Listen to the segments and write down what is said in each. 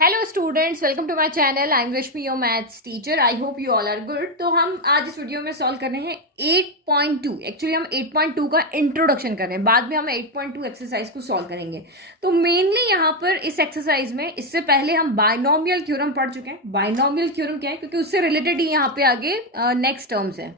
Hello students, welcome to my channel. I am Rashmi, your maths teacher. I hope you all are good. तो हम आज इस video में solve कर रहे हैं 8.2। एक्चुअली हम 8.2 का इंट्रोडक्शन कर रहे हैं, बाद में हम 8.2 एक्सरसाइज को सॉल्व करेंगे। तो मेनली यहाँ पर इस एक्सरसाइज में, इससे पहले हम बायनोमियल थ्योरम पढ़ चुके हैं। बायनोमियल थ्योरम क्या है, क्योंकि उससे रिलेटेड ही यहाँ पे आगे नेक्स्ट टर्म्स है।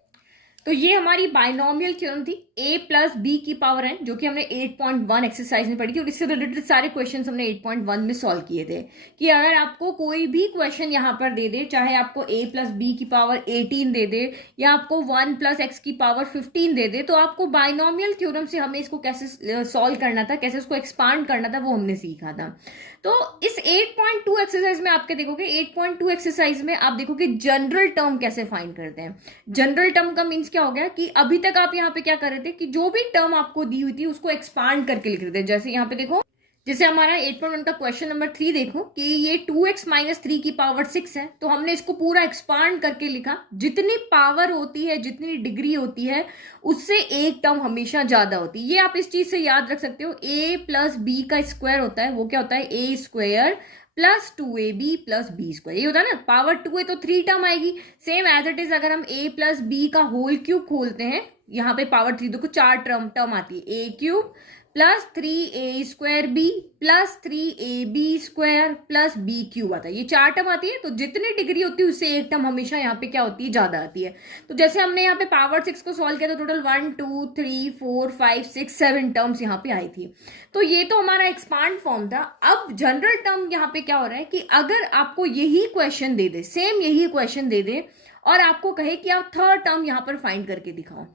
तो ये हमारी बायनोमियल थ्योरम थी, a प्लस बी की पावर n, जो कि हमने 8.1 एक्सरसाइज में पढ़ी थी। और इससे रिलेटेड सारे क्वेश्चंस हमने 8.1 में सॉल्व किए थे कि अगर आपको कोई भी क्वेश्चन यहाँ पर दे दे, चाहे आपको a प्लस बी की पावर 18 दे दे या आपको 1 प्लस एक्स की पावर 15 दे दे, तो आपको बायनोमियल थ्योरम से हमें इसको कैसे सॉल्व करना था, कैसे उसको एक्सपांड करना था, वो हमने सीखा था। तो इस 8.2 एक्सरसाइज में आपके देखोगे, 8.2 एक्सरसाइज में आप देखोगे जनरल टर्म कैसे फाइंड करते हैं। जनरल टर्म का मीन्स क्या हो गया कि अभी तक आप यहाँ पे क्या कर रहे थे कि जो भी टर्म आपको दी हुई थी उसको एक्सपांड करके लिख रहे थे। जैसे यहाँ पे देखो, जैसे हमारा 8.1 का क्वेश्चन नंबर 3 देखो कि ये 2x माइनस 3 की पावर 6 है, तो हमने इसको पूरा एक्सपांड करके लिखा। जितनी पावर होती है, जितनी डिग्री होती है, उससे एक टर्म हमेशा ज्यादा होती है। ये आप इस चीज से याद रख सकते हो। a प्लस बी का स्क्वायर होता है, वो क्या होता है, a square plus 2ab plus b square. ये होता है ना, पावर 2 है तो 3 टर्म आएगी। सेम एज इट इज अगर हम a प्लस बी का होल क्यूब खोलते हैं, यहाँ पे पावर 3 देखो, 4 टर्म आती है, a cube plus 3a square b plus 3ab square plus b cube आता है। ये 4 टर्म आती है, तो जितनी डिग्री होती है उससे एक टर्म हमेशा यहाँ पे क्या होती है, ज्यादा आती है। तो जैसे हमने यहाँ पे पावर 6 को सॉल्व किया तो टोटल 1 2 3 4 5 6 7 टर्म्स यहाँ पे आई थी। तो ये तो हमारा एक्सपांड फॉर्म था। अब जनरल टर्म यहाँ पे क्या हो रहा है कि अगर आपको यही क्वेश्चन दे दे, सेम यही क्वेश्चन दे दे, और आपको कहे कि आप थर्ड टर्म यहाँ पर फाइंड करके दिखाओ,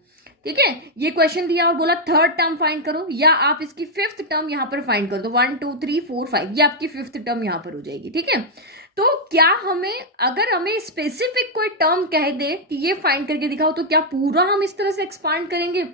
ठीक है। ये क्वेश्चन दिया और बोला थर्ड टर्म फाइंड करो, या आप इसकी फिफ्थ टर्म यहां पर फाइंड कर दो, 1 2 3 4 5, ये आपकी फिफ्थ टर्म यहां पर हो जाएगी, ठीक है। तो क्या हमें, अगर हमें स्पेसिफिक कोई टर्म कह दे कि ये फाइंड करके दिखाओ, तो क्या पूरा हम इस तरह से एक्सपांड करेंगे?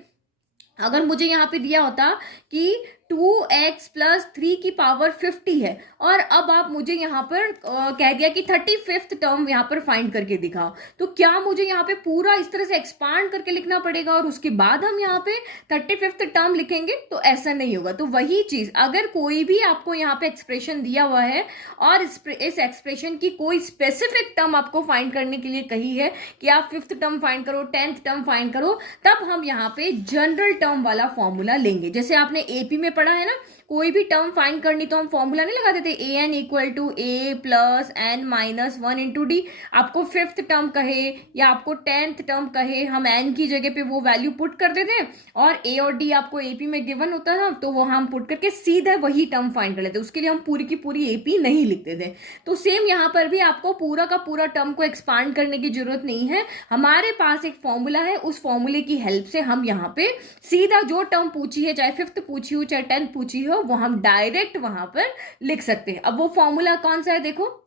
अगर मुझे यहां पे दिया होता कि 2x प्लस 3 की पावर 50 है, और अब आप मुझे यहाँ पर कह दिया कि 35th टर्म यहाँ पर फाइंड करके दिखाओ, तो क्या मुझे यहाँ पे पूरा इस तरह से एक्सपांड करके लिखना पड़ेगा और उसके बाद हम यहाँ पे 35th टर्म लिखेंगे? तो ऐसा नहीं होगा। तो वही चीज, अगर कोई भी आपको यहाँ पे एक्सप्रेशन दिया हुआ है और इस एक्सप्रेशन की कोई स्पेसिफिक टर्म आपको फाइंड करने के लिए कही है कि आप 5th टर्म फाइंड करो, 10th टर्म फाइंड करो, तब हम यहाँ पे जनरल टर्म वाला फॉर्मूला लेंगे। जैसे आपने एपी में पढ़ा है ना, कोई भी टर्म फाइंड करनी तो हम फॉर्मूला नहीं लगाते थे, A N equal to A plus N minus 1 into D. आपको फिफ्थ टर्म कहे या आपको 10th टर्म कहे, हम एन की जगह पे वो वैल्यू पुट करते थे, और ए और डी आपको एपी में गिवन होता था, तो वो हम पुट करके सीधा वही टर्म फाइंड कर लेते। उसके लिए हम पूरी की पूरी एपी नहीं लिखते थे। तो सेम यहाँ पर भी आपको पूरा का पूरा टर्म को एक्सपांड करने की जरूरत नहीं है। हमारे पास एक फॉर्मूला है, उस फॉर्मूले की हेल्प से हम यहाँ पे सीधा जो टर्म पूछी है, चाहे फिफ्थ पूछी हो चाहे 10th पूछी हो, वो हम डायरेक्ट वहां पर लिख सकते हैं। अब वो फॉर्मूला कौन सा है देखो,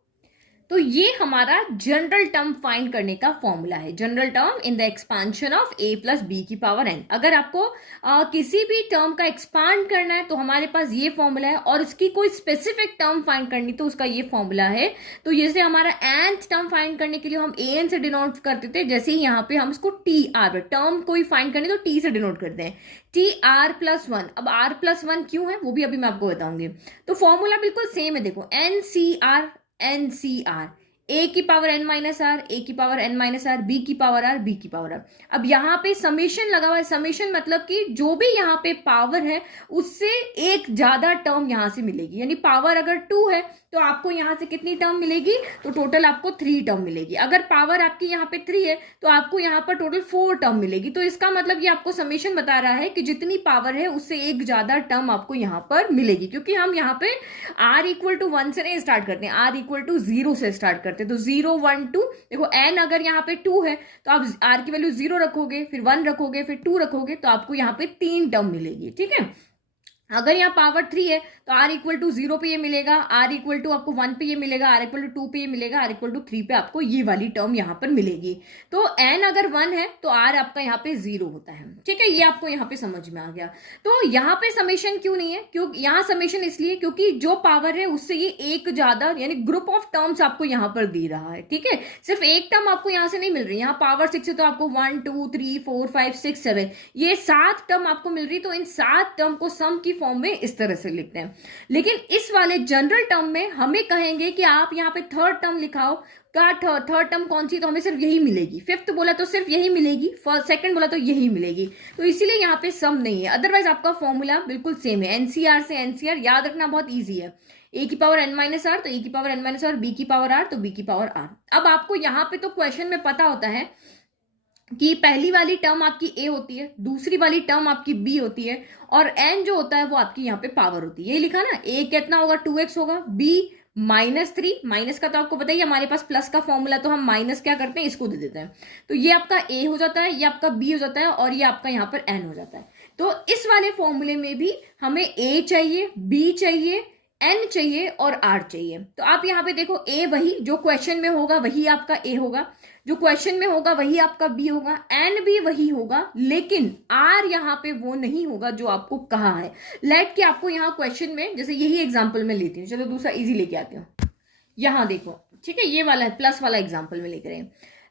तो ये हमारा जनरल टर्म फाइंड करने का फॉर्मूला है। General term in the expansion of a plus b की पावर n। अगर आपको किसी भी टर्म का एक्सपांड करना है तो हमारे पास ये फॉर्मूला है, और इसकी कोई स्पेसिफिक टर्म फाइंड करनी तो उसका ये फॉर्मूला है। तो जैसे हमारा nth टर्म फाइंड करने के लिए हम an से डिनोट करते थे, जैसे ही यहाँ पे हम इसको टी आर, टर्म कोई फाइंड करनी तो t से डिनोट करते हैं, टी आर प्लस 1। अब r प्लस 1 क्यों है वो भी अभी मैं आपको बताऊंगी। तो फॉर्मूला बिल्कुल सेम है, देखो NCR NCR, ए की power n minus r, a की power n minus r, b की पावर आर, बी की पावर आर। अब यहाँ पे समेशन लगा हुआ है। समेशन मतलब कि जो भी यहाँ पे पावर है उससे एक ज्यादा टर्म यहाँ से मिलेगी। यानी पावर अगर 2 है तो आपको यहाँ से कितनी टर्म मिलेगी, तो टोटल आपको 3 टर्म मिलेगी। अगर पावर आपकी यहाँ पे 3 है तो आपको यहाँ पर टोटल 4 टर्म मिलेगी। तो इसका मतलब ये आपको समेशन बता रहा है कि जितनी पावर है उससे एक ज्यादा टर्म आपको यहाँ पर मिलेगी, क्योंकि हम यहाँ पे r इक्वल टू 1 से नहीं स्टार्ट करते हैं, r इक्वल टू 0 से स्टार्ट करते हैं। तो 0 1 2, देखो n अगर यहाँ पे 2 है तो आप r की वैल्यू 0 रखोगे, फिर 1 रखोगे, फिर 2 रखोगे, तो आपको यहाँ पे 3 टर्म मिलेगी, ठीक है। अगर यहाँ पावर 3 है तो r इक्वल टू 0 पे ये मिलेगा, r इक्वल टू आपको 1 पे ये मिलेगा, r इक्वल टू 2 पे ये मिलेगा, r इक्वल टू 3 पे आपको ये वाली टर्म यहाँ पर मिलेगी। तो n अगर 1 है तो r आपका यहाँ पे 0 होता है, ठीक है। ये आपको यहाँ पे समझ में आ गया। तो यहाँ पे समेशन क्यों नहीं है, क्यों यहाँ समेशन इसलिए क्योंकि जो पावर है उससे ये एक ज्यादा, यानी ग्रुप ऑफ टर्म्स आपको यहाँ पर दे रहा है, ठीक है। सिर्फ एक टर्म आपको यहाँ से नहीं मिल रही, यहाँ पावर 6 है तो आपको 1 2 3 4 5 6 7 ये 7 टर्म आपको मिल रही। तो इन 7 टर्म को सम की फॉर्म में इस तरह से लिखते हैं। लेकिन इस वाले जनरल टर्म में हमें कहेंगे कि आप यहाँ पे थर्ड टर्म लिखाओ, का थर्ड टर्म कौन सी, तो हमें सिर्फ यही मिलेगी। फिफ्थ बोला तो सिर्फ यही मिलेगी, फर्स्ट सेकंड बोला तो यही मिलेगी, तो इसीलिए यहाँ पे सम नहीं है। अदरवाइज आपका फॉर्मूला बिल्कुल सेम है। एनसीआर से एनसीआर याद रखना बहुत ईजी है। ए की पावर एन माइनस आर तो ए की power n minus r, b की पावर आर तो बी की पावर आर। अब आपको यहाँ पे तो क्वेश्चन में पता होता है कि पहली वाली टर्म आपकी ए होती है, दूसरी वाली टर्म आपकी बी होती है, और एन जो होता है वो आपकी यहाँ पे पावर होती है। ये लिखा ना, ए कितना होगा 2x होगा, बी -3, माइनस का तो आपको पता ही हमारे पास प्लस का फॉर्मूला, तो हम माइनस क्या करते हैं, इसको दे देते हैं। तो ये आपका ए हो जाता है, ये आपका बी हो जाता है, और ये आपका यहाँ पर एन हो जाता है। तो इस वाले फॉर्मूले में भी हमें ए चाहिए, बी चाहिए, एन चाहिए और आर चाहिए। तो आप यहाँ पे देखो, ए वही जो क्वेश्चन में होगा वही आपका ए होगा, जो क्वेश्चन में होगा वही आपका बी होगा, एन भी वही होगा, लेकिन आर यहाँ पे वो नहीं होगा जो आपको कहा है। लेट के आपको यहाँ क्वेश्चन में, जैसे यही एग्जाम्पल में लेती हूँ, चलो दूसरा इजी लेके आती हूँ। यहाँ देखो, ठीक है, ये वाला है, प्लस वाला एग्जाम्पल में लेकर आए।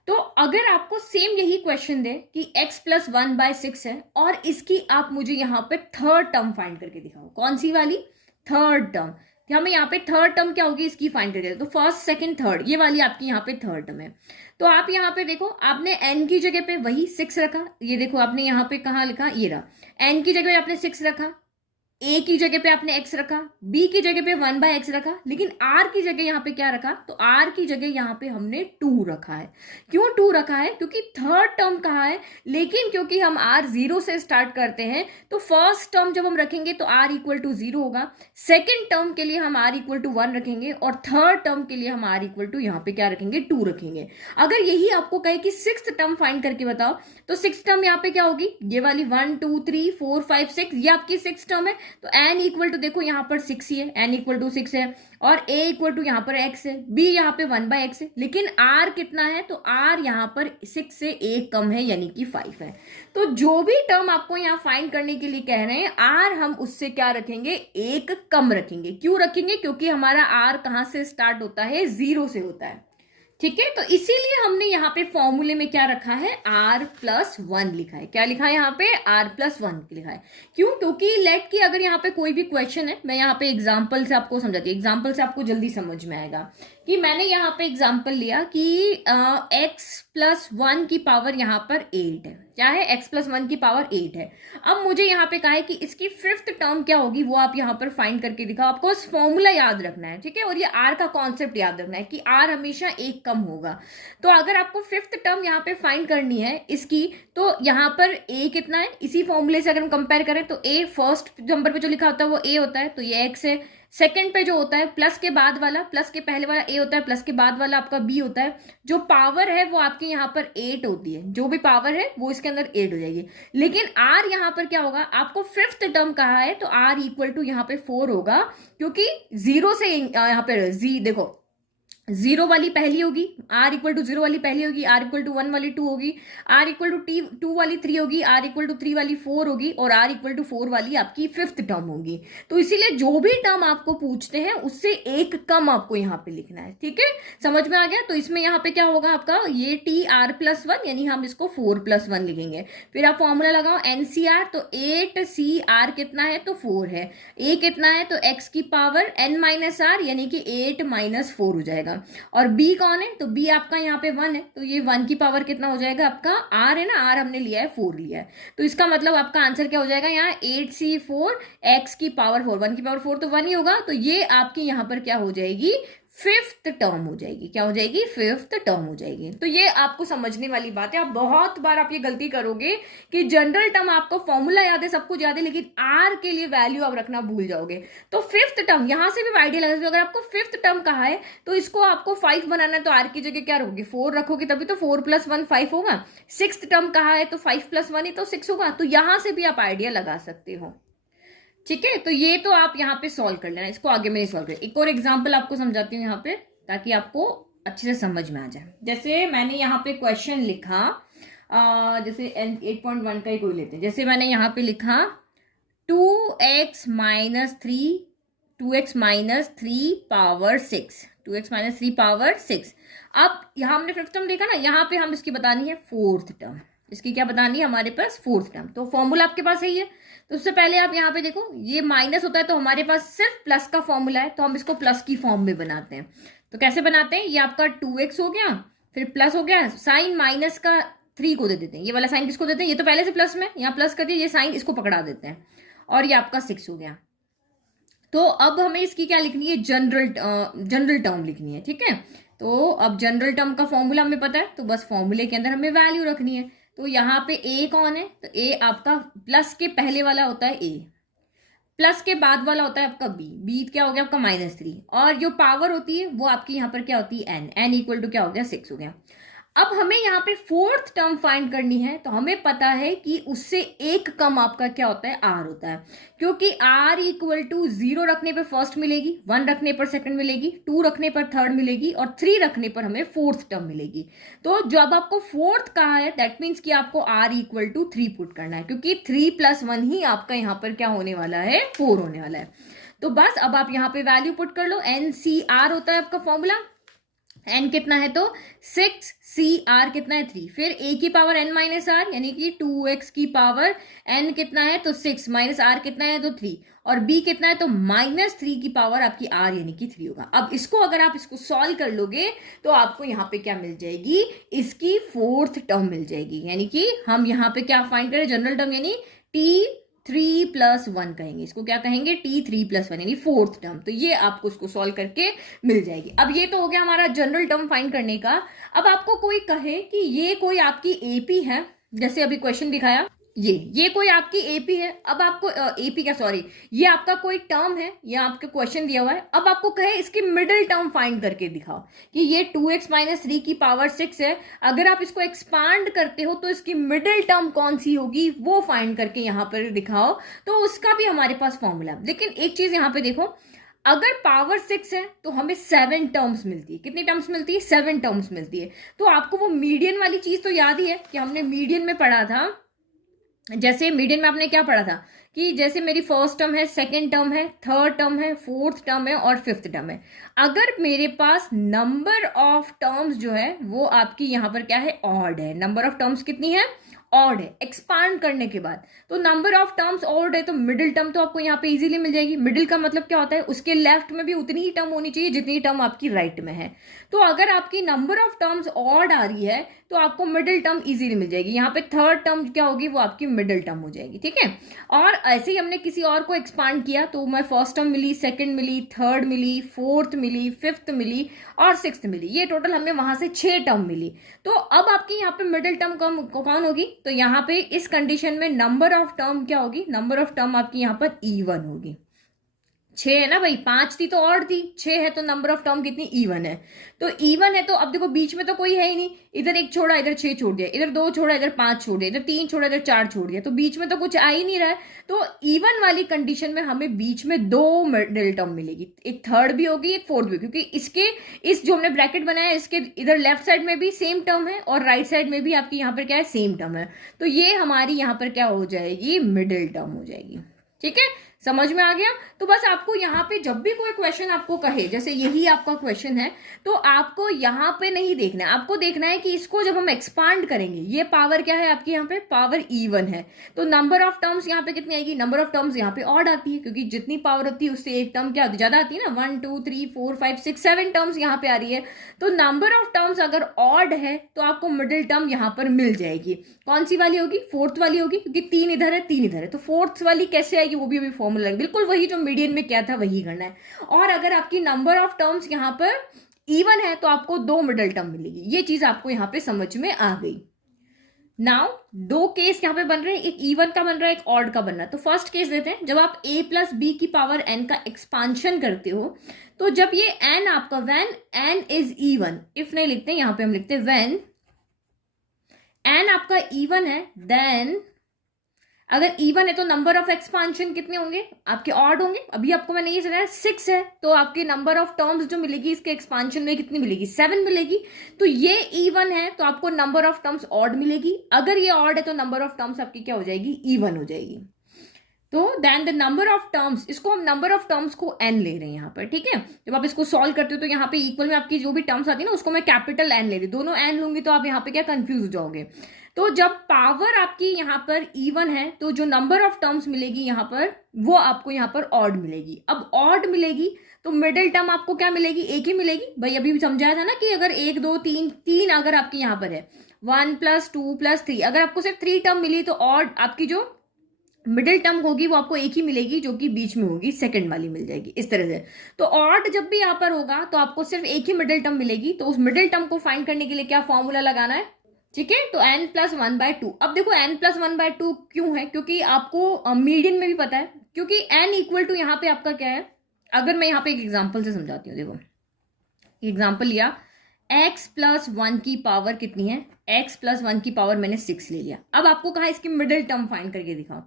तो अगर आपको सेम यही क्वेश्चन दे कि x + 1/6 है, और इसकी आप मुझे यहाँ पे थर्ड टर्म फाइंड करके दिखाओ, कौन सी वाली, थर्ड टर्म। हमें यहाँ पे थर्ड टर्म क्या होगी इसकी फाइंड करके, तो फर्स्ट सेकंड थर्ड, ये वाली आपकी यहाँ पे थर्ड टर्म है। तो आप यहाँ पे देखो, आपने n की जगह पे वही 6 रखा, ये देखो आपने यहाँ पे कहाँ लिखा, ये रहा, n की जगह पे आपने 6 रखा, a की जगह पे आपने x रखा, b की जगह पे 1/x रखा, लेकिन r की जगह यहाँ पे क्या रखा, तो r की जगह यहाँ पे हमने 2 रखा है। क्यों 2 रखा है, क्योंकि थर्ड टर्म कहा है, लेकिन क्योंकि हम r 0 से स्टार्ट करते हैं, तो फर्स्ट टर्म जब हम रखेंगे तो r = 0 होगा, सेकेंड टर्म के लिए हम r = 1 रखेंगे, और थर्ड टर्म के लिए हम r = यहाँ पे क्या रखेंगे, 2 रखेंगे। अगर यही आपको कहे कि सिक्स्थ टर्म फाइंड करके बताओ, तो सिक्स टर्म यहाँ पे क्या होगी, ये वाली 1 2 3 4 5 6, ये आपकी सिक्स टर्म है। तो n = देखो यहाँ पर 6 ही है, n = 6 है, और a = यहाँ पर x है, b यहाँ पे 1/x है, लेकिन r कितना है, तो r यहाँ पर 6 से 1 कम है, यानी कि 5 है। तो जो भी टर्म आपको यहाँ फाइंड करने के लिए कह रहे हैं, r हम उससे क्या रखेंगे, 1 कम रखेंगे। क्यों रखेंगे, क्योंकि हमारा r कहाँ से स्टार्ट होता है, 0 से होता है, ठीक है। तो इसीलिए हमने यहाँ पे फॉर्मूले में क्या रखा है, r+1 लिखा है। क्या लिखा है यहाँ पे, r+1 लिखा है। क्यों, क्योंकि लेट की अगर यहाँ पे कोई भी क्वेश्चन है, मैं यहाँ पे एग्जांपल से आपको समझाती हूँ, एग्जांपल से आपको जल्दी समझ में आएगा। कि मैंने यहाँ पे एग्जांपल लिया कि x+1 की पावर यहाँ पर 8 है। क्या है, x+1 की पावर 8 है। अब मुझे यहाँ पे कहा है कि इसकी फिफ्थ टर्म क्या होगी, वो आप यहाँ पर फाइंड करके दिखाओ। आपको बस फॉर्मूला याद रखना है, ठीक है, और ये r का कॉन्सेप्ट याद रखना है कि r हमेशा 1 कम होगा। तो अगर आपको फिफ्थ टर्म यहाँ पे फाइंड करनी है इसकी, तो यहाँ पर a कितना है, इसी फॉर्मूले से अगर हम कंपेयर करें तो a फर्स्ट नंबर पे जो लिखा होता है वो a होता है, तो ये x है। सेकंड पे जो होता है प्लस के बाद वाला, प्लस के पहले वाला a होता है, प्लस के बाद वाला आपका b होता है। जो पावर है वो आपके यहाँ पर 8 होती है, जो भी पावर है वो इसके अंदर 8 हो जाएगी। लेकिन r यहाँ पर क्या होगा, आपको फिफ्थ टर्म कहा है तो r = यहाँ पे 4 होगा, क्योंकि 0 से यहाँ पे देखो 0 वाली पहली होगी, r = 0 वाली पहली होगी, r = 1 वाली 2 होगी, r = 2 वाली 3 होगी, r = 3 वाली 4 होगी, और r = 4 वाली आपकी फिफ्थ टर्म होगी। तो इसीलिए जो भी टर्म आपको पूछते हैं उससे एक कम आपको यहाँ पे लिखना है, ठीक है, समझ में आ गया। तो इसमें यहाँ पे क्या होगा आपका, ये tr+1, यानी हम इसको 4+1 लिखेंगे। फिर आप फॉर्मूला लगाओ NCR, तो 8CR कितना है, तो 4 है, a कितना है, तो x की पावर n-r, यानी कि 8 - 4 हो जाएगा। और b कौन है, तो b आपका यहाँ पे 1 है, तो ये 1 की पावर कितना हो जाएगा आपका, r है ना, r हमने लिया है 4 लिया है, तो इसका मतलब आपका आंसर क्या हो जाएगा यहाँ 8c4 x की पावर 4, 1 की पावर 4 तो 1 ही होगा। तो ये आपकी यहाँ पर क्या हो जाएगी, फिफ्थ टर्म हो जाएगी। क्या हो जाएगी, फिफ्थ टर्म हो जाएगी। तो ये आपको समझने वाली बात है। आप बहुत बार आप ये गलती करोगे कि जनरल टर्म आपको फॉर्मूला याद है, सब कुछ याद है, लेकिन आर के लिए वैल्यू आप रखना भूल जाओगे। तो फिफ्थ टर्म यहां से भी आइडिया लगा, अगर आपको फिफ्थ टर्म कहा है तो इसको आपको 5 बनाना है, तो आर की जगह क्या रखोगे, 4 रखोगे, तभी तो 4 + 1 5 होगा। सिक्स्थ टर्म कहा है तो 5 + 1 ही तो 6 होगा। तो यहां से भी आप आइडिया लगा सकते हो, ठीक है। तो ये तो आप यहाँ पे सॉल्व कर लेना, इसको आगे में नहीं सॉल्व कर। एक और एग्जांपल आपको समझाती हूँ यहाँ पे, ताकि आपको अच्छे से समझ में आ जाए। जैसे मैंने यहाँ पे क्वेश्चन लिखा, जैसे 8.1 का ही कोई लेते हैं। जैसे मैंने यहाँ पे लिखा 2x - 3 पावर 6, 2x - 3 पावर 6। अब यहाँ हमने फिफ्थ टर्म देखा ना, यहाँ पे हम इसकी बतानी है फोर्थ टर्म। इसकी क्या बतानी है हमारे पास, फोर्थ टर्म। तो फॉर्मूला आपके पास है ही है, तो उससे पहले आप यहाँ पे देखो, ये माइनस होता है तो हमारे पास सिर्फ प्लस का फॉर्मूला है, तो हम इसको प्लस की फॉर्म में बनाते हैं। तो कैसे बनाते हैं, ये आपका 2x हो गया, फिर प्लस हो गया, साइन माइनस का 3 को दे देते हैं, ये वाला साइन किसको देते हैं, ये तो पहले से प्लस में, यहाँ प्लस कर दिया, ये साइन इसको पकड़ा देते हैं, और ये आपका 6 हो गया। तो अब हमें इसकी क्या लिखनी है, जनरल टर्म लिखनी है, ठीक है। तो अब जनरल टर्म का फॉर्मूला हमें पता है, तो बस फॉर्मूले के अंदर हमें वैल्यू रखनी है। तो यहाँ पे a कौन है, तो a आपका प्लस के पहले वाला होता है a, प्लस के बाद वाला होता है आपका b क्या हो गया आपका -3, और जो पावर होती है वो आपकी यहाँ पर क्या होती है n इक्वल टू क्या हो गया 6 हो गया। अब हमें यहाँ पे फोर्थ टर्म फाइंड करनी है, तो हमें पता है कि उससे एक कम आपका क्या होता है, r होता है, क्योंकि r इक्वल टू 0 रखने पर फर्स्ट मिलेगी, 1 रखने पर सेकंड मिलेगी, 2 रखने पर थर्ड मिलेगी, और 3 रखने पर हमें फोर्थ टर्म मिलेगी। तो जब आपको फोर्थ कहा है दैट मीन्स कि आपको r इक्वल टू 3 पुट करना है, क्योंकि 3 + 1 ही आपका यहाँ पर क्या होने वाला है, 4 होने वाला है। तो बस अब आप यहाँ पे वैल्यू पुट कर लो, NCR होता है आपका फॉर्मूला, n कितना है तो 6, CR कितना है 3, फिर a की पावर n माइनस आर यानी कि 2x की पावर n कितना है तो 6 माइनस r कितना है तो 3, और b कितना है तो -3 की पावर आपकी r यानी कि 3 होगा। अब इसको अगर आप इसको सॉल्व कर लोगे तो आपको यहाँ पे क्या मिल जाएगी, इसकी फोर्थ टर्म मिल जाएगी, यानी कि हम यहाँ पे क्या फाइंड करें, जनरल टर्म यानी T3 + 1 कहेंगे, इसको क्या कहेंगे T3 + 1 यानी फोर्थ टर्म। तो ये आपको उसको सॉल्व करके मिल जाएगी। अब ये तो हो गया हमारा जनरल टर्म फाइंड करने का। अब आपको कोई कहे कि ये कोई आपकी एपी है, जैसे अभी क्वेश्चन दिखाया, ये कोई आपकी एपी है, अब आपको एपी क्या सॉरी, ये आपका कोई टर्म है, ये आपका क्वेश्चन दिया हुआ है, अब आपको कहे इसकी मिडिल टर्म फाइंड करके दिखाओ कि ये 2x - 3 की पावर 6 है, अगर आप इसको एक्सपांड करते हो तो इसकी मिडिल टर्म कौन सी होगी वो फाइंड करके यहाँ पर दिखाओ, तो उसका भी हमारे पास फॉर्मूला। लेकिन एक चीज यहाँ पे देखो, अगर पावर 6 है तो हमें 7 टर्म्स मिलती है, कितनी टर्म्स मिलती है, 7 टर्म्स मिलती है। तो आपको वो मीडियन वाली चीज तो याद ही है कि हमने मीडियन में पढ़ा था, जैसे मीडियन में आपने क्या पढ़ा था कि जैसे मेरी फर्स्ट टर्म है, सेकंड टर्म है, थर्ड टर्म है, फोर्थ टर्म है और फिफ्थ टर्म है, अगर मेरे पास नंबर ऑफ टर्म्स जो है वो आपकी यहाँ पर क्या है, ऑड है, नंबर ऑफ टर्म्स कितनी है, ऑड है, एक्सपांड करने के बाद, तो नंबर ऑफ टर्म्स ऑड है, तो मिडिल टर्म तो आपको यहाँ पे इजीली मिल जाएगी। मिडिल का मतलब क्या होता है, उसके लेफ्ट में भी उतनी ही टर्म होनी चाहिए जितनी टर्म आपकी राइट में है। तो अगर आपकी नंबर ऑफ टर्म्स ऑड आ रही है तो आपको मिडिल टर्म इजीली मिल जाएगी, यहाँ पे थर्ड टर्म क्या होगी, वो आपकी मिडिल टर्म हो जाएगी, ठीक है। और ऐसे ही हमने किसी और को एक्सपांड किया तो मैं फर्स्ट टर्म मिली, सेकंड मिली, थर्ड मिली, फोर्थ मिली, फिफ्थ मिली और सिक्स्थ मिली, ये टोटल हमें वहां से 6 टर्म मिली। तो अब आपकी यहाँ पे मिडिल टर्म कौन होगी, तो यहाँ पे इस कंडीशन में नंबर ऑफ टर्म क्या होगी, नंबर ऑफ टर्म आपकी यहाँ पर इवन होगी। 6 है ना भाई, 5 थी तो और थी, 6 है तो नंबर ऑफ टर्म कितनी, इवन है। तो इवन है तो अब देखो बीच में तो कोई है ही नहीं, इधर 1 छोड़ा, इधर 6 छोड़ दिया, इधर 2 छोड़ा, इधर 5 छोड़ दिया, इधर 3 छोड़ा, इधर 4 छोड़ दिया, तो बीच में तो कुछ आ ही नहीं रहा है। तो इवन वाली कंडीशन में हमें बीच में 2 मिडिल टर्म मिलेगी, एक थर्ड भी होगी, एक फोर्थ भी, क्योंकि इसके इस जो हमने ब्रैकेट बनाया है इसके इधर लेफ्ट साइड में भी सेम टर्म है और राइट साइड में भी आपकी यहाँ पर क्या है, सेम टर्म है। तो ये हमारी यहाँ पर क्या हो जाएगी, मिडिल टर्म हो जाएगी, ठीक है, समझ में आ गया। तो बस आपको यहाँ पे जब भी कोई क्वेश्चन आपको कहे, जैसे यही आपका क्वेश्चन है, तो आपको यहाँ पे नहीं देखना है, आपको देखना है कि इसको जब हम एक्सपांड करेंगे, ये पावर क्या है आपकी, यहाँ पे पावर इवन है, तो नंबर ऑफ टर्म्स यहाँ पे कितनी आएगी, नंबर ऑफ टर्म्स यहाँ पे ऑड आती है, क्योंकि जितनी पावर होती है उससे एक टर्म क्या होती है, ज्यादा आती है ना, 1 2 3 4 5 6 7 टर्म्स यहाँ पे आ रही है। तो नंबर ऑफ टर्म्स अगर ऑड है तो आपको मिडिल टर्म यहाँ पर मिल जाएगी, कौन सी वाली होगी, फोर्थ वाली होगी, क्योंकि 3 इधर है 3 इधर है, तो फोर्थ वाली कैसे आएगी, वो भी अभी फॉर्मूला बिल्कुल वही जो मीडियन में क्या था वही करना है। और अगर आपकी नंबर ऑफ टर्म्स यहाँ पर इवन है तो आपको 2 मिडिल टर्म मिलेगी, ये चीज आपको यहाँ पे समझ में आ गई। नाउ 2 केस यहाँ पे बन रहे हैं, एक इवन का बन रहा है, एक ऑड का बन रहा है। तो फर्स्ट केस देते हैं, जब आप a + b की पावर n का एक्सपांशन करते हो, तो जब ये n आपका when n is even, if नहीं लिखते यहाँ पे हम लिखते व्हेन n आपका इवन है, देन अगर इवन है तो नंबर ऑफ एक्सपांशन कितने होंगे आपके, ऑड होंगे। अभी आपको मैंने ये बताया 6 है तो आपके नंबर ऑफ टर्म्स जो मिलेगी इसके एक्सपांशन में कितनी मिलेगी, 7 मिलेगी। तो ये इवन है तो आपको नंबर ऑफ टर्म्स ऑड मिलेगी, अगर ये ऑड है तो नंबर ऑफ टर्म्स आपकी क्या हो जाएगी, इवन हो जाएगी। तो then the number of terms, इसको हम नंबर ऑफ टर्म्स को n ले रहे हैं यहाँ पर, ठीक है। जब आप इसको सॉल्व करते हो तो यहाँ पे इक्वल में आपकी जो भी टर्म्स आती है ना उसको मैं कैपिटल n ले रही हूँ, दोनों n लूंगी तो आप यहाँ पे क्या कंफ्यूज हो जाओगे। तो जब पावर आपकी यहाँ पर इवन है तो जो नंबर ऑफ टर्म्स मिलेगी यहाँ पर वो आपको यहाँ पर ऑड मिलेगी। अब ऑड मिलेगी तो मिडिल टर्म आपको क्या मिलेगी, एक ही मिलेगी भाई। अभी भी समझाया था ना कि अगर एक दो तीन तीन अगर आपकी यहाँ पर है 1 + 2 + 3, अगर आपको सिर्फ 3 टर्म मिली तो ऑड आपकी जो मिडिल टर्म होगी वो आपको एक ही मिलेगी, जो कि बीच में होगी सेकंड वाली मिल जाएगी इस तरह से। तो ऑड जब भी यहाँ पर होगा तो आपको सिर्फ एक ही मिडिल टर्म मिलेगी। तो उस मिडिल टर्म को फाइंड करने के लिए क्या फॉर्मूला लगाना है, ठीक है, तो n + 1/2। अब देखो n + 1/2 क्यों है, क्योंकि आपको मीडियन में भी पता है, क्योंकि n इक्वल टू यहाँ पे आपका क्या है। अगर मैं यहाँ पे एक एग्जाम्पल से समझाती हूँ, देखो एग्जाम्पल लिया, x + 1 की पावर कितनी है, x + 1 की पावर मैंने 6 ले लिया। अब आपको कहा इसकी मिडिल टर्म फाइंड करके दिखाओ।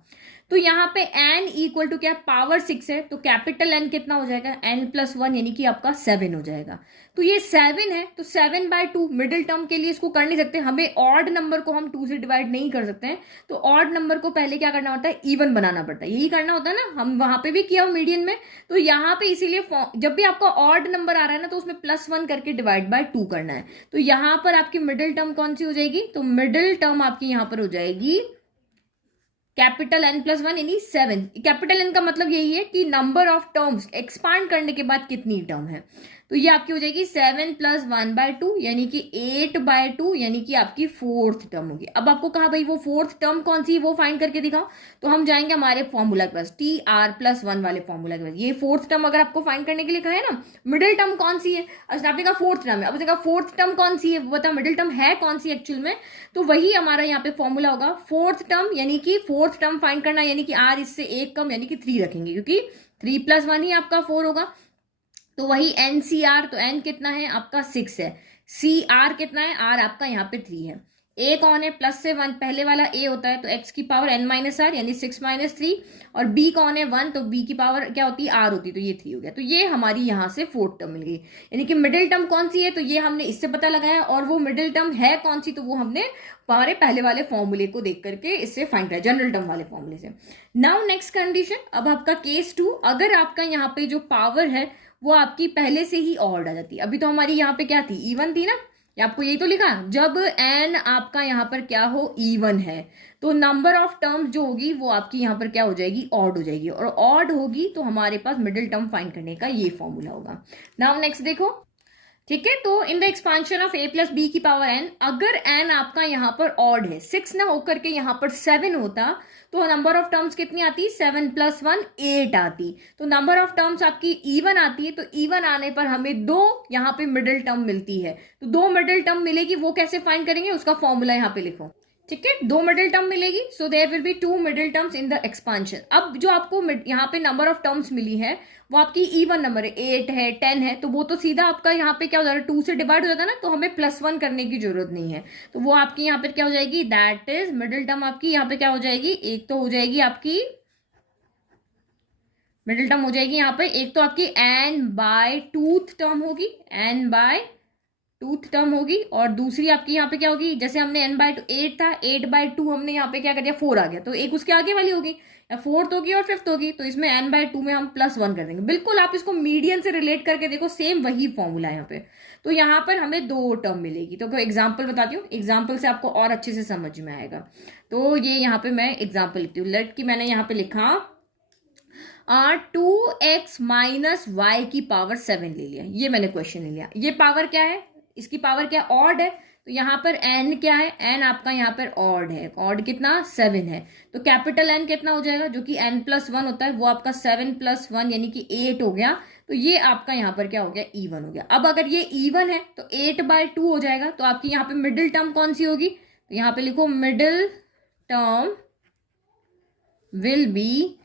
तो यहाँ पे n इक्वल टू क्या, पावर 6 है, तो कैपिटल N कितना हो जाएगा, n + 1 यानी कि आपका 7 हो जाएगा। तो ये 7 है, तो 7/2 मिडिल टर्म के लिए इसको कर नहीं सकते, हमें ऑड नंबर को हम 2 से डिवाइड नहीं कर सकते हैं। तो ऑड नंबर को पहले क्या करना होता है, इवन बनाना पड़ता है, यही करना होता है ना, हम वहां पे भी किया मीडियन में। तो यहाँ पे इसीलिए जब भी आपका ऑड नंबर आ रहा है ना तो उसमें +1 करके डिवाइड/2 करना है। तो यहाँ पर आपकी मिडिल टर्म कौन सी हो जाएगी, तो मिडिल टर्म आपकी यहाँ पर हो जाएगी कैपिटल N + 1 यानी 7। कैपिटल N का मतलब यही है कि नंबर ऑफ टर्म्स एक्सपांड करने के बाद कितनी टर्म है। तो ये आपकी हो जाएगी 7 + 1/2 यानी कि 8/2 यानी कि आपकी 4th टर्म होगी। अब आपको कहा भाई वो 4th टर्म कौन सी है वो फाइंड करके दिखाओ। तो हम जाएंगे हमारे फॉर्मूला के पास, TR+1 वाले फॉर्मूला के पास। ये 4th टर्म अगर आपको फाइंड करने के लिए कहा है ना, मिडिल टर्म कौन सी है, अच्छा आपने कहा 4th टर्म है, अब देखा 4th टर्म कौन सी है वो बता, मिडिल टर्म है कौन सी एक्चुअल में। तो वही हमारा यहाँ पे फॉर्मूला होगा 4th टर्म, यानी कि 4th टर्म फाइंड करना, यानी कि R इससे एक कम यानी कि 3 रखेंगे, क्योंकि 3 + 1 ही आपका 4 होगा। तो वही NCR, तो n कितना है आपका 6 है, CR कितना है, R आपका यहाँ पे 3 है। a कौन है, प्लस से 1 पहले वाला a होता है, तो x की पावर n - r यानी 6 - 3। और b कौन है 1, तो b की पावर क्या होती है r होती है, तो ये 3 हो गया। तो ये हमारी यहाँ से 4th टर्म मिल गई, यानी कि मिडिल टर्म कौन सी है, तो ये हमने इससे पता लगाया। और वो मिडिल टर्म है कौन सी, तो वो हमने हमारे पहले वाले फॉर्मूले को देख करके इससे फाइंड किया, जनरल टर्म वाले फॉर्मूले से। नाउ नेक्स्ट कंडीशन, अब आपका केस 2, अगर आपका यहाँ पे जो पावर है वो आपकी पहले से ही ऑड आ जाती है। अभी तो हमारी यहाँ पे क्या थी, इवन थी ना, आपको यही तो लिखा, जब n आपका यहाँ पर क्या हो, इवन है, तो नंबर ऑफ टर्म्स जो होगी वो आपकी यहाँ पर क्या हो जाएगी, ऑड हो जाएगी। और ऑड होगी तो हमारे पास मिडिल टर्म फाइंड करने का ये फॉर्मूला होगा। नाउ नेक्स्ट देखो, ठीक है, तो इन the expansion of a + b की पावर n, अगर n आपका यहाँ पर ऑड है, 6 ना होकर के यहाँ पर 7 होता, तो नंबर ऑफ टर्म्स कितनी आती, 7 + 1 8 आती। तो नंबर ऑफ टर्म्स आपकी इवन आती है, तो इवन आने पर हमें 2 यहाँ पे मिडिल टर्म मिलती है। तो 2 मिडिल टर्म मिलेगी, वो कैसे फाइंड करेंगे, उसका फॉर्मूला यहाँ पे लिखो, ठीक है, 2 मिडिल टर्म मिलेगी। So there will be 2 middle terms in the expansion. अब जो आपको यहाँ पे नंबर ऑफ टर्म्स मिली है वो आपकी इवन नंबर है, 8 है 10 है, तो वो तो सीधा आपका यहाँ पे क्या हो जाता है, 2 से डिवाइड हो जाता है ना, तो हमें +1 करने की जरूरत नहीं है। तो वो आपकी यहाँ पे क्या हो जाएगी, दैट इज मिडिल टर्म आपकी यहाँ पे क्या हो जाएगी, एक तो हो जाएगी आपकी मिडिल टर्म हो जाएगी यहाँ पे, एक तो आपकी n/2th टर्म होगी, n/2th टर्म होगी। और दूसरी आपकी यहाँ पे क्या होगी, जैसे हमने n/8 था, 8/2 हमने यहाँ पे क्या कर दिया, 4 आ गया, तो एक उसके आगे वाली होगी, या 4th होगी और 5th होगी, तो इसमें n/2 में हम +1 कर देंगे। बिल्कुल आप इसको मीडियन से रिलेट करके देखो, सेम वही फॉर्मूला है यहाँ पे। तो यहाँ पर हमें 2 टर्म मिलेगी। तो कोई एग्जाम्पल बताती हूँ, एग्जाम्पल से आपको और अच्छे से समझ में आएगा। तो ये यहाँ पे मैं एग्जाम्पल लिखती हूँ, लेट की मैंने यहाँ पे लिखा 2x - y की पावर 7 ले लिया, ये मैंने क्वेश्चन ले लिया। ये पावर क्या है, इसकी पावर क्या, ऑड है, तो यहाँ पर n क्या है, n आपका यहाँ पर ऑड है, ऑड कितना 7 है, तो कैपिटल N कितना हो जाएगा, जो कि n + 1 होता है, वो आपका 7 + 1 यानी कि 8 हो गया। तो ये आपका यहाँ पर क्या हो गया, इवन हो गया। अब अगर ये इवन है तो 8/2 हो जाएगा। तो आपकी यहाँ पे मिडिल टर्म कौन सी होगी, तो यहाँ पे लिखो middle term will be,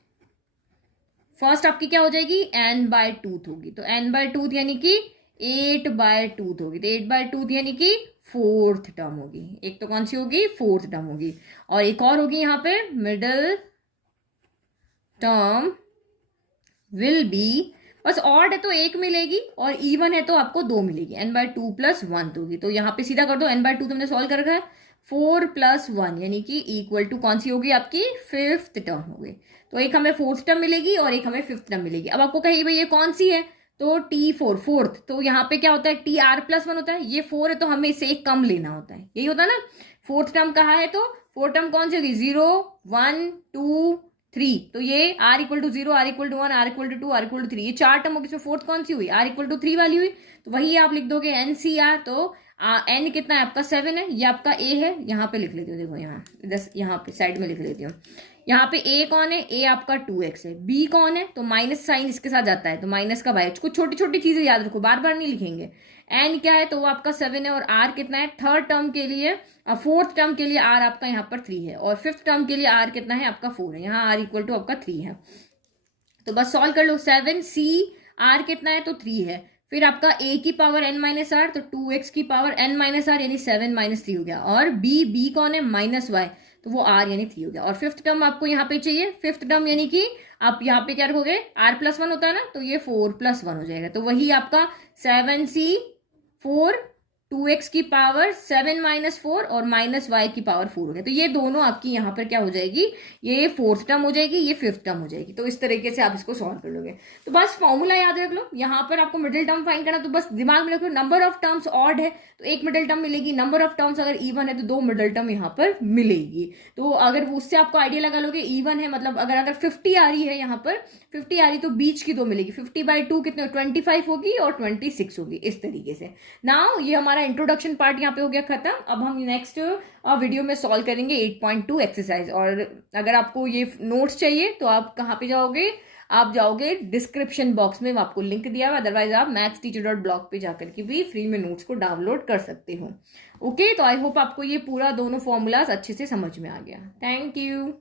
first आपकी क्या हो जाएगी, n/2 होगी, तो n/2 यानी कि 8/2 होगी, तो 8/2 यानी कि 4th टर्म होगी। एक तो कौन सी होगी, 4th टर्म होगी। और एक और होगी यहाँ पे, मिडिल टर्म विल बी, बस ऑड है तो 1 मिलेगी और इवन है तो आपको 2 मिलेगी, n/2 + 1 होगी। तो यहाँ पे सीधा कर दो, n/2 तुमने सॉल्व कर रखा है, 4 + 1 यानी कि इक्वल टू कौन सी होगी आपकी, 5th टर्म होगी। तो एक हमें 4th टर्म मिलेगी और एक हमें 5th टर्म मिलेगी। अब आपको कहिए भाई ये कौन सी है, तो T4 फोर्थ, तो यहाँ पे क्या होता है TR+1 होता है, ये 4 है तो हमें इससे एक कम लेना होता है, यही होता है ना। फोर्थ टर्म कहाँ है, तो फोर्थ टर्म कौन सी होगी, 0 1 2 3, तो ये R=0, R=1, R=2, R=3, ये 4 टर्म होगी, इसमें फोर्थ कौन सी हुई, R=3 वाली हुई। तो वही आप लिख दोगे NCR, तो N कितना है आपका 7 है, ये आपका A है, यहाँ पे लिख लेती हूँ, देखो यहाँ 10, यहाँ पे साइड में लिख लेती हूँ। यहाँ पे A कौन है, A आपका 2x है, B कौन है, तो माइनस साइन इसके साथ जाता है, तो माइनस का बाय, कुछ छोटी छोटी चीजें याद रखो, बार बार नहीं लिखेंगे। N क्या है, तो वो आपका 7 है, और R कितना है, थर्ड टर्म के लिए, फोर्थ टर्म के लिए R आपका यहाँ पर 3 है, और फिफ्थ टर्म के लिए R कितना है आपका 4 है, यहाँ R= आपका 3 है। तो बस सॉल्व कर लो, 7C R कितना है, तो 3 है, फिर आपका A की पावर n-r, तो 2x की पावर n-r यानी 7 - 3 हो गया, और B कौन है, -y, तो वो R यानी 3 हो गया। और फिफ्थ टर्म आपको यहाँ पे चाहिए, फिफ्थ टर्म यानी कि आप यहाँ पे क्या रखोगे, R+1 होता है ना, तो ये 4+1 हो जाएगा, तो वही आपका 7C 4 2x की पावर 7 - 4 और -y की पावर 4 हो गया। तो ये दोनों आपकी यहाँ पर क्या हो जाएगी, ये फोर्थ टर्म हो जाएगी, ये फिफ्थ टर्म हो जाएगी। तो इस तरीके से आप इसको सॉल्व कर लोगे। तो बस फॉर्मूला याद रख लो, यहाँ पर आपको मिडिल टर्म फाइंड करना, तो बस दिमाग में रख लो, नंबर ऑफ टर्म्स ऑड है तो एक मिडिल टर्म मिलेगी, नंबर ऑफ टर्म्स अगर इवन है तो 2 मिडिल टर्म यहाँ पर मिलेगी। तो अगर उससे आपको आइडिया लगा लोगे, इवन है मतलब अगर 50 आ रही है, यहाँ पर 50 आ रही तो बीच की 2 मिलेगी, 50/2 कितने 25 होगी और 26 होगी, इस तरीके से। नाउ ये हमारा इंट्रोडक्शन पार्ट यहाँ पे हो गया खत्म। अब हम नेक्स्ट वीडियो में सॉल्व करेंगे 8.2 एक्सरसाइज। और अगर आपको ये नोट्स चाहिए तो आप कहाँ पे जाओगे, आप जाओगे डिस्क्रिप्शन बॉक्स में, आपको लिंक दिया हुआ, अदरवाइज आप mathsteacher.blog पे जाकर के भी फ्री में नोट्स को डाउनलोड कर सकते हो। ओके, तो आई होप आपको ये पूरा दोनों फॉर्मूलाज अच्छे से समझ में आ गया। Thank you.